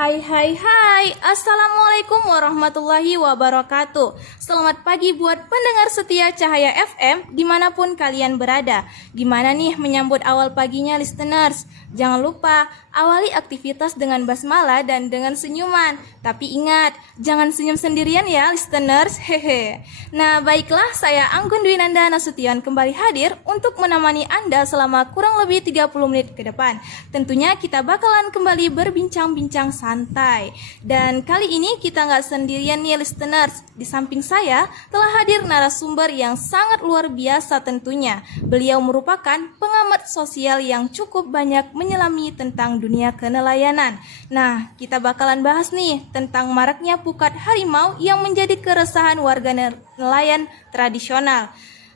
Hai hai hai, Assalamualaikum warahmatullahi wabarakatuh. Selamat pagi buat pendengar setia Cahaya FM dimanapun kalian berada. Gimana nih menyambut awal paginya listeners? Jangan lupa awali aktivitas dengan basmalah dan dengan senyuman. Tapi ingat, jangan senyum sendirian ya listeners. Hehe. Nah baiklah, saya Anggun Dwi Nanda Nasution kembali hadir untuk menemani Anda selama kurang lebih 30 menit ke depan. Tentunya kita bakalan kembali berbincang-bincang santai. Dan kali ini kita nggak sendirian nih listeners. Di samping saya telah hadir narasumber yang sangat luar biasa tentunya. Beliau merupakan pengamat sosial yang cukup banyak menyelami tentang dunia kenelayanan. Nah, kita bakalan bahas nih tentang maraknya pukat harimau yang menjadi keresahan warga nelayan tradisional.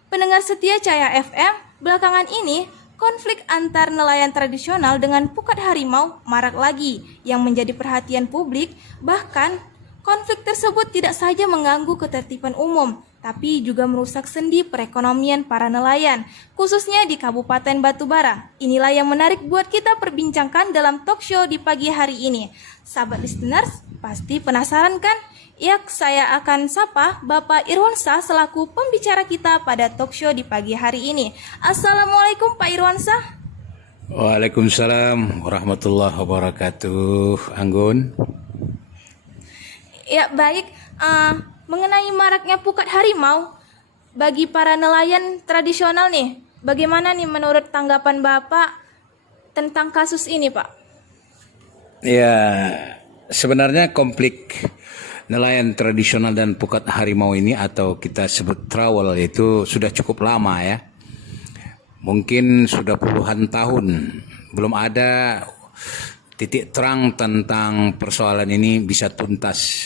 Pendengar setia Cahaya FM, belakangan ini konflik antar nelayan tradisional dengan pukat harimau marak lagi yang menjadi perhatian publik. Bahkan konflik tersebut tidak saja mengganggu ketertiban umum, tapi juga merusak sendi perekonomian para nelayan, khususnya di Kabupaten Batubara. Inilah yang menarik buat kita perbincangkan dalam talk show di pagi hari ini. Sahabat listeners, pasti penasaran kan? Ya, saya akan sapa Bapak Irwansyah selaku pembicara kita pada talk show di pagi hari ini. Assalamualaikum Pak Irwansyah. Waalaikumsalam warahmatullahi wabarakatuh, Anggun. Ya, baik. Mengenai maraknya pukat harimau bagi para nelayan tradisional nih, bagaimana nih menurut tanggapan Bapak tentang kasus ini, Pak? Ya, sebenarnya konflik nelayan tradisional dan pukat harimau ini atau kita sebut trawel itu sudah cukup lama ya. Mungkin sudah puluhan tahun belum ada titik terang tentang persoalan ini bisa tuntas.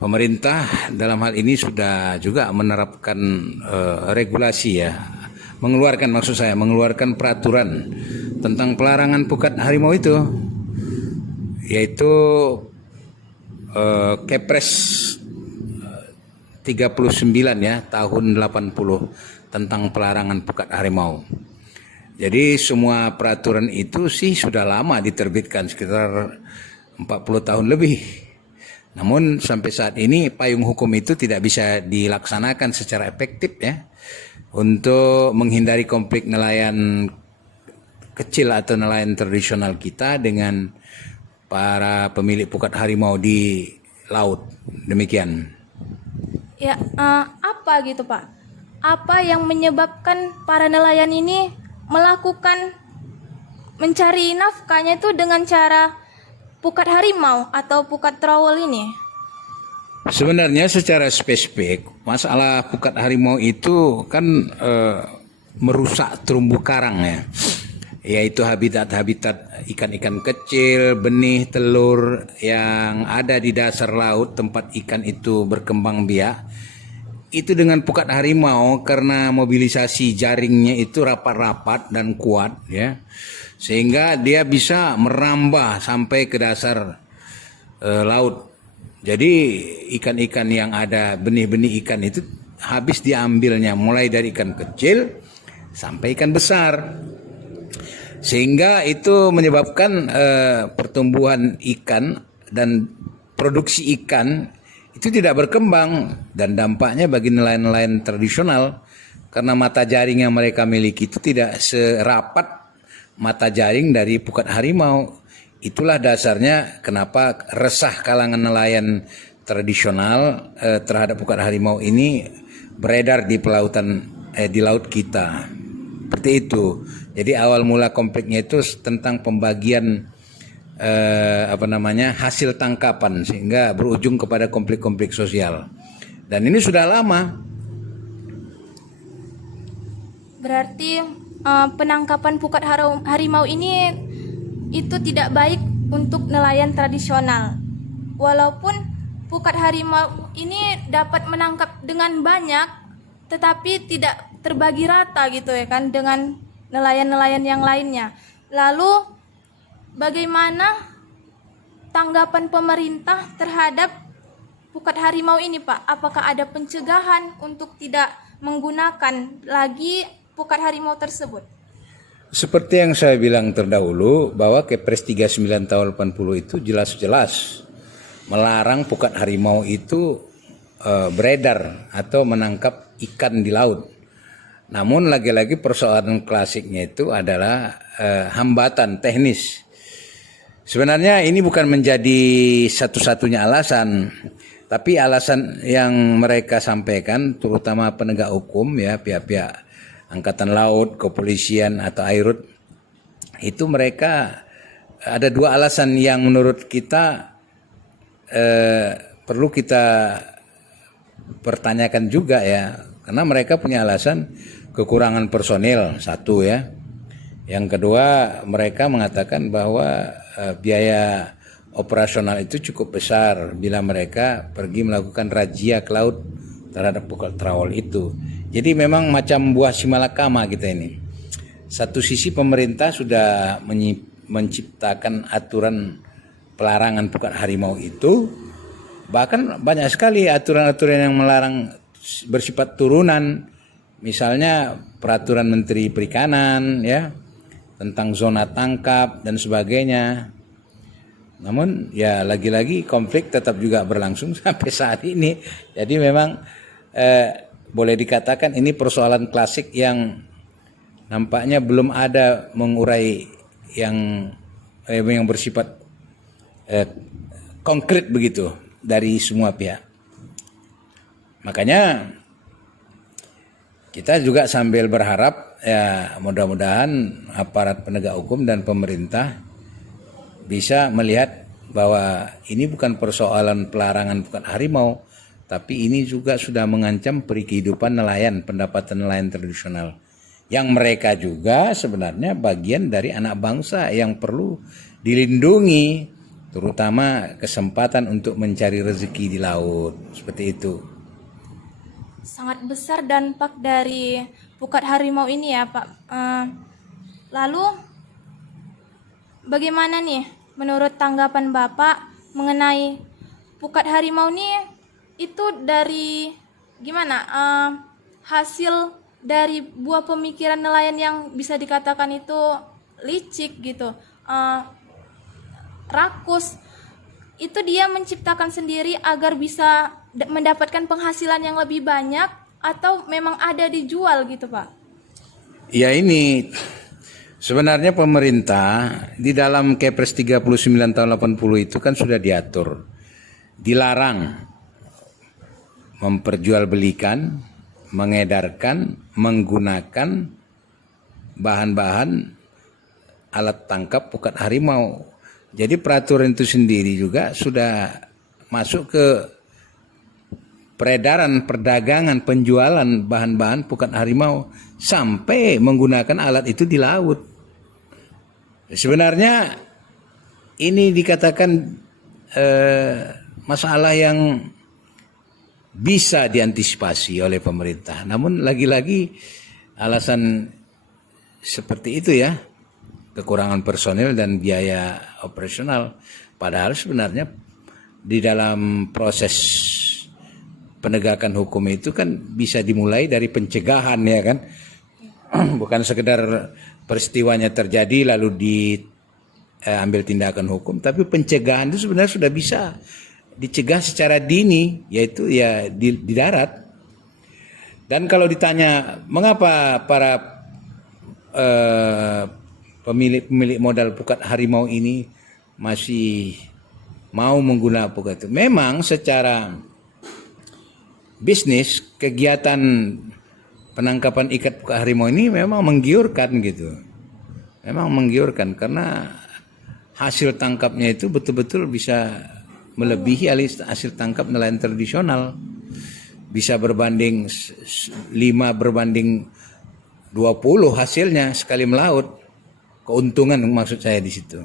Pemerintah dalam hal ini sudah juga menerapkan regulasi ya, mengeluarkan peraturan tentang pelarangan pukat harimau itu, yaitu Kepres 39 ya tahun 80 tentang pelarangan pukat harimau. Jadi semua peraturan itu sih sudah lama diterbitkan, sekitar 40 tahun lebih. Namun sampai saat ini payung hukum itu tidak bisa dilaksanakan secara efektif ya untuk menghindari konflik nelayan kecil atau nelayan tradisional kita dengan para pemilik pukat harimau di laut. Demikian. Ya, apa gitu Pak? Apa yang menyebabkan para nelayan ini melakukan mencari nafkahnya itu dengan cara pukat harimau atau pukat trowel ini? Sebenarnya secara spesifik masalah pukat harimau itu kan merusak terumbu karang ya, yaitu habitat-habitat ikan-ikan kecil, benih, telur yang ada di dasar laut tempat ikan itu berkembang biak. Itu dengan pukat harimau karena mobilisasi jaringnya itu rapat-rapat dan kuat ya, sehingga dia bisa merambah sampai ke dasar laut. Jadi ikan-ikan yang ada, benih-benih ikan itu habis diambilnya mulai dari ikan kecil sampai ikan besar. Sehingga itu menyebabkan pertumbuhan ikan dan produksi ikan itu tidak berkembang, dan dampaknya bagi nelayan-nelayan tradisional karena mata jaring yang mereka miliki itu tidak serapat mata jaring dari pukat harimau. Itulah dasarnya kenapa resah kalangan nelayan tradisional terhadap pukat harimau ini beredar di pelautan di laut kita. Seperti itu. Jadi awal mula konfliknya itu tentang pembagian hasil tangkapan sehingga berujung kepada konflik-konflik sosial. Dan ini sudah lama. Berarti penangkapan pukat harimau ini itu tidak baik untuk nelayan tradisional. Walaupun pukat harimau ini dapat menangkap dengan banyak, tetapi tidak terbagi rata gitu ya kan dengan nelayan-nelayan yang lainnya. Lalu bagaimana tanggapan pemerintah terhadap pukat harimau ini, Pak? Apakah ada pencegahan untuk tidak menggunakan lagi pukat harimau tersebut? Seperti yang saya bilang terdahulu bahwa Kepres 39 tahun 80 itu jelas-jelas melarang pukat harimau itu beredar atau menangkap ikan di laut. Namun lagi-lagi persoalan klasiknya itu adalah hambatan teknis. Sebenarnya ini bukan menjadi satu-satunya alasan, tapi alasan yang mereka sampaikan terutama penegak hukum ya, pihak-pihak Angkatan Laut, Kepolisian atau Airut, itu mereka ada dua alasan yang menurut kita perlu kita pertanyakan juga ya, karena mereka punya alasan kekurangan personil satu ya. Yang kedua mereka mengatakan bahwa biaya operasional itu cukup besar bila mereka pergi melakukan razia ke laut terhadap pukat trawol itu. Jadi memang macam buah simalakama kita ini. Satu sisi pemerintah sudah menciptakan aturan pelarangan pukat harimau itu. Bahkan banyak sekali aturan-aturan yang melarang bersifat turunan. Misalnya peraturan Menteri Perikanan ya tentang zona tangkap dan sebagainya. Namun ya lagi-lagi konflik tetap juga berlangsung sampai saat ini. Jadi memang boleh dikatakan ini persoalan klasik yang nampaknya belum ada mengurai yang bersifat konkret begitu dari semua pihak. Makanya kita juga sambil berharap ya mudah-mudahan aparat penegak hukum dan pemerintah bisa melihat bahwa ini bukan persoalan pelarangan pukat harimau, tapi ini juga sudah mengancam kehidupan nelayan, pendapatan nelayan tradisional. Yang mereka juga sebenarnya bagian dari anak bangsa yang perlu dilindungi, terutama kesempatan untuk mencari rezeki di laut, seperti itu. Sangat besar dampak dari pukat harimau ini ya Pak. Lalu bagaimana nih menurut tanggapan Bapak mengenai pukat harimau ini? Itu dari gimana hasil dari buah pemikiran nelayan yang bisa dikatakan itu licik gitu, rakus. Itu dia menciptakan sendiri agar bisa mendapatkan penghasilan yang lebih banyak atau memang ada dijual gitu Pak? Ya ini sebenarnya pemerintah di dalam Kepres 39 tahun 80 itu kan sudah diatur dilarang memperjualbelikan, mengedarkan, menggunakan bahan-bahan alat tangkap pukat harimau. Jadi peraturan itu sendiri juga sudah masuk ke peredaran, perdagangan, penjualan bahan-bahan pukat harimau sampai menggunakan alat itu di laut. Sebenarnya ini dikatakan masalah yang bisa diantisipasi oleh pemerintah. Namun lagi-lagi alasan seperti itu ya, kekurangan personil dan biaya operasional. Padahal sebenarnya di dalam proses penegakan hukum itu kan bisa dimulai dari pencegahan ya kan. Bukan sekedar peristiwanya terjadi lalu diambil tindakan hukum, tapi pencegahan itu sebenarnya sudah bisa dicegah secara dini, yaitu ya di darat. Dan kalau ditanya mengapa para pemilik modal pukat harimau ini masih mau menggunakan pukat itu, memang secara bisnis kegiatan penangkapan ikan pukat harimau ini memang menggiurkan gitu, memang menggiurkan karena hasil tangkapnya itu betul-betul bisa melebihi hasil tangkap nelayan tradisional, bisa berbanding 5 berbanding 20 hasilnya sekali melaut. Keuntungan maksud saya di situ.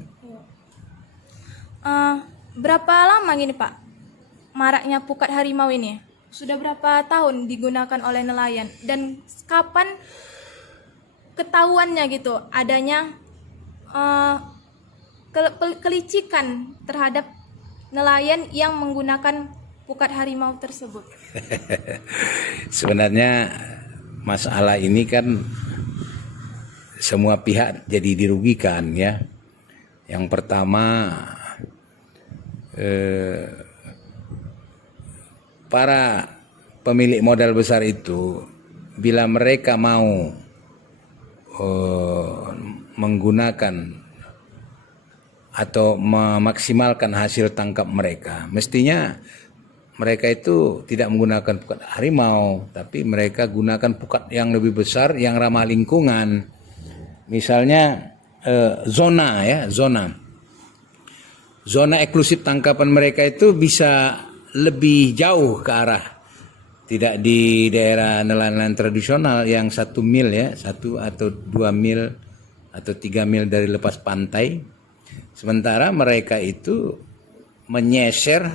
Berapa lama gini Pak maraknya pukat harimau ini? Sudah berapa tahun digunakan oleh nelayan dan kapan ketahuannya gitu adanya kelicikan terhadap nelayan yang menggunakan pukat harimau tersebut? Sebenarnya masalah ini kan semua pihak jadi dirugikan ya. Yang pertama para pemilik modal besar itu bila mereka mau menggunakan atau memaksimalkan hasil tangkap mereka, mestinya mereka itu tidak menggunakan pukat harimau, tapi mereka gunakan pukat yang lebih besar yang ramah lingkungan. Misalnya zona eksklusif tangkapan mereka itu bisa lebih jauh ke arah, tidak di daerah nelayan tradisional yang 1 mil ya, 1 atau 2 mil atau 3 mil dari lepas pantai. Sementara mereka itu menyeser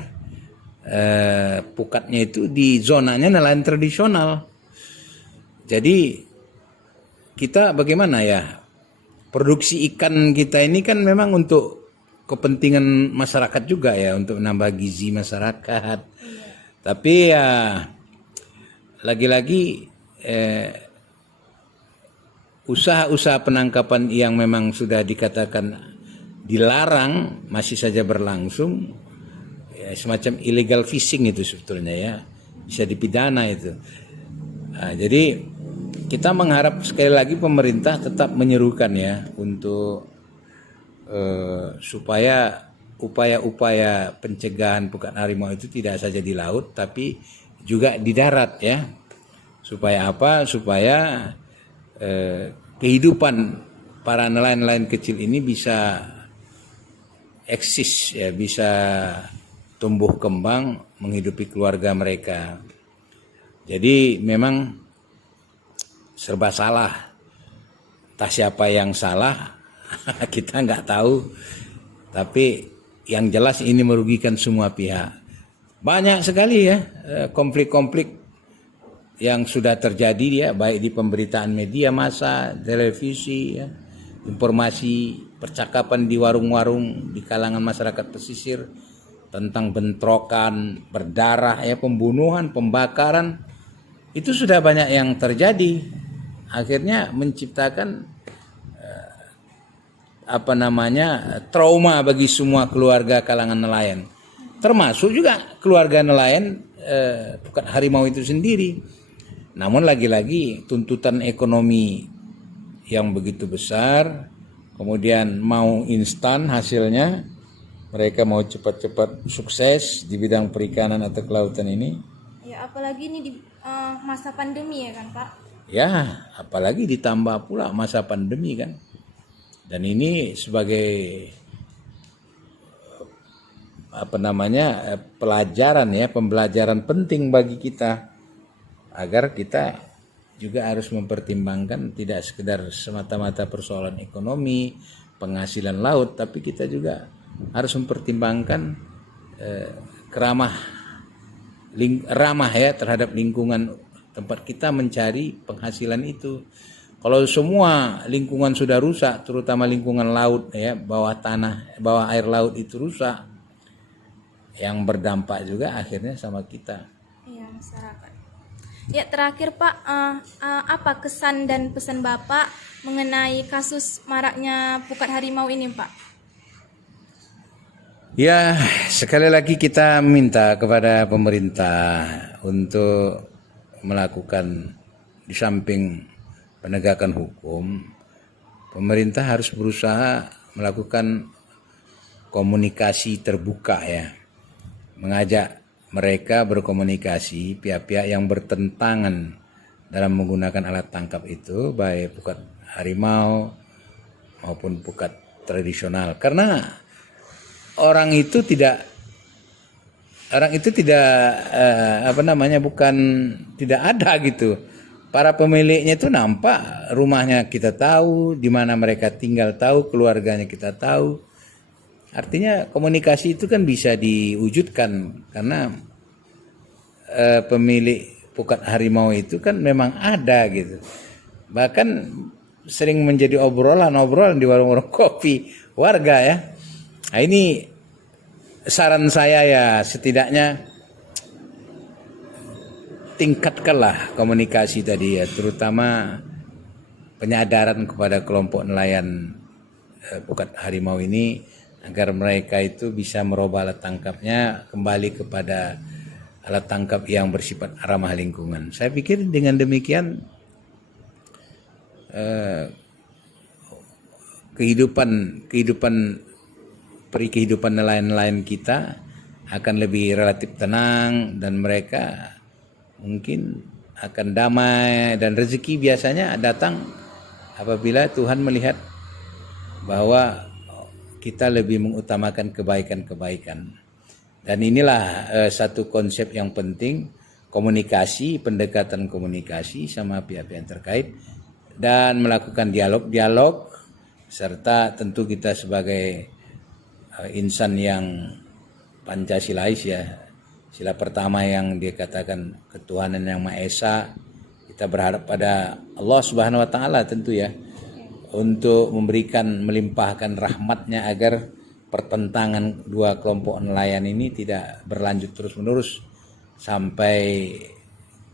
pukatnya itu di zonanya nelayan tradisional. Jadi kita bagaimana ya, produksi ikan kita ini kan memang untuk kepentingan masyarakat juga ya, untuk menambah gizi masyarakat. Tapi ya lagi-lagi usaha-usaha penangkapan yang memang sudah dikatakan dilarang masih saja berlangsung, ya, semacam illegal fishing itu sebetulnya ya, bisa dipidana itu. Nah, jadi kita mengharap sekali lagi pemerintah tetap menyerukan ya untuk supaya upaya-upaya pencegahan pukat harimau itu tidak saja di laut tapi juga di darat ya. Supaya apa? Supaya kehidupan para nelayan-nelayan kecil ini bisa eksis ya, bisa tumbuh kembang menghidupi keluarga mereka. Jadi memang serba salah. Entah siapa yang salah kita nggak tahu, tapi yang jelas ini merugikan semua pihak. Banyak sekali ya konflik-konflik yang sudah terjadi ya, baik di pemberitaan media massa, televisi ya, informasi percakapan di warung-warung di kalangan masyarakat pesisir tentang bentrokan, berdarah ya, pembunuhan, pembakaran, itu sudah banyak yang terjadi. Akhirnya menciptakan trauma bagi semua keluarga kalangan nelayan, termasuk juga keluarga nelayan pukat harimau itu sendiri. Namun lagi-lagi tuntutan ekonomi yang begitu besar, kemudian mau instan hasilnya, mereka mau cepat-cepat sukses di bidang perikanan atau kelautan ini. Ya, apalagi ini di masa pandemi ya kan Pak? Ya, apalagi ditambah pula masa pandemi kan. Dan ini sebagai pelajaran ya, pembelajaran penting bagi kita agar kita juga harus mempertimbangkan tidak sekedar semata-mata persoalan ekonomi, penghasilan laut, tapi kita juga harus mempertimbangkan ramah ya terhadap lingkungan tempat kita mencari penghasilan itu. Kalau semua lingkungan sudah rusak, terutama lingkungan laut ya, bawah air laut itu rusak, yang berdampak juga akhirnya sama kita. Iya, masyarakat. Ya, terakhir Pak, apa kesan dan pesan Bapak mengenai kasus maraknya pukat harimau ini Pak? Ya, sekali lagi kita minta kepada pemerintah untuk melakukan, di samping penegakan hukum, pemerintah harus berusaha melakukan komunikasi terbuka ya, mengajak mereka berkomunikasi, pihak-pihak yang bertentangan dalam menggunakan alat tangkap itu, baik pukat harimau maupun pukat tradisional. Karena orang itu tidak tidak ada gitu. Para pemiliknya itu nampak, rumahnya kita tahu, di mana mereka tinggal tahu, keluarganya kita tahu. Artinya komunikasi itu kan bisa diwujudkan karena pemilik pukat harimau itu kan memang ada gitu. Bahkan sering menjadi obrolan di warung-warung kopi warga ya. Nah, ini saran saya ya, setidaknya tingkatkanlah komunikasi tadi ya, terutama penyadaran kepada kelompok nelayan pukat harimau ini agar mereka itu bisa merubah alat tangkapnya kembali kepada alat tangkap yang bersifat ramah lingkungan. Saya pikir dengan demikian kehidupan nelayan-nelayan kita akan lebih relatif tenang dan mereka mungkin akan damai, dan rezeki biasanya datang apabila Tuhan melihat bahwa kita lebih mengutamakan kebaikan-kebaikan. Dan inilah satu konsep yang penting, komunikasi, pendekatan komunikasi sama pihak-pihak yang terkait, dan melakukan dialog-dialog, serta tentu kita sebagai insan yang Pancasilais ya, sila pertama yang dikatakan ketuhanan yang Maha Esa, kita berharap pada Allah Subhanahu wa taala tentu ya, untuk melimpahkan rahmatnya agar pertentangan dua kelompok nelayan ini tidak berlanjut terus-menerus sampai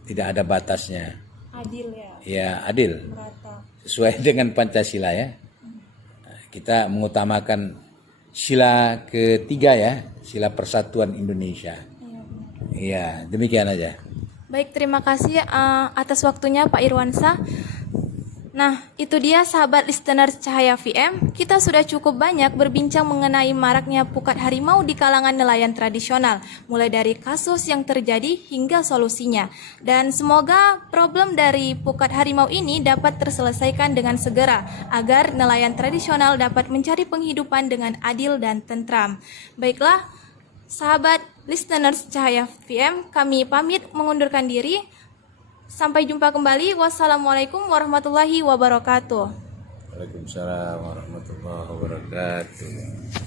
tidak ada batasnya. Adil ya. Ya, adil. Merata. Sesuai dengan Pancasila ya. Kita mengutamakan sila ketiga ya, sila persatuan Indonesia. Iya, demikian aja. Baik, terima kasih atas waktunya Pak Irwansyah. Nah, itu dia sahabat listener Cahaya FM. Kita sudah cukup banyak berbincang mengenai maraknya pukat harimau di kalangan nelayan tradisional, mulai dari kasus yang terjadi hingga solusinya. Dan semoga problem dari pukat harimau ini dapat terselesaikan dengan segera, agar nelayan tradisional dapat mencari penghidupan dengan adil dan tentram. Baiklah, sahabat listeners Cahaya FM, kami pamit mengundurkan diri. Sampai jumpa kembali. Wassalamualaikum warahmatullahi wabarakatuh. Waalaikumsalam warahmatullahi wabarakatuh.